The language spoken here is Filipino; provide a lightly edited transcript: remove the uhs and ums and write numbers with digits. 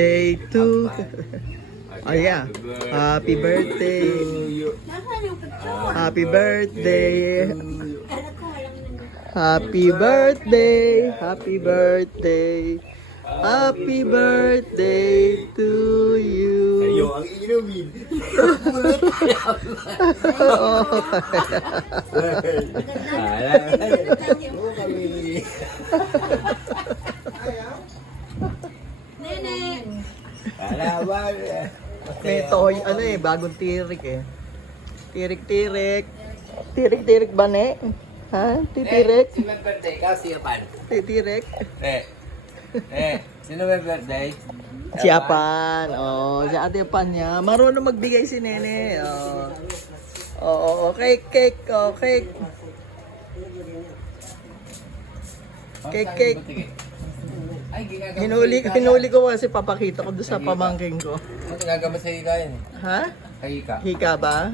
Day to... Oh yeah. Happy birthday. Happy birthday. Happy birthday. Happy birthday. Happy birthday to you. Ayo, ang inumin. Nene. May toy, ano eh, bagong tirik eh. Tirik-tirik. Tirik-tirik ba, ne? Ha? Titirik? Sino may birthday? Ikaw, siyapan. Titirik? Sino may birthday? Siyapan. Oh, si Ate Pan niya. Marunong magbigay si Nene. Oh. Oo, cake. Oh, cake. Cake. Ay, ginagawa. Hinuli ko kasi papakita ko doon sa pamangking ko. Ano ginagawa sa hika yun? Ha? Hika. Hika ba?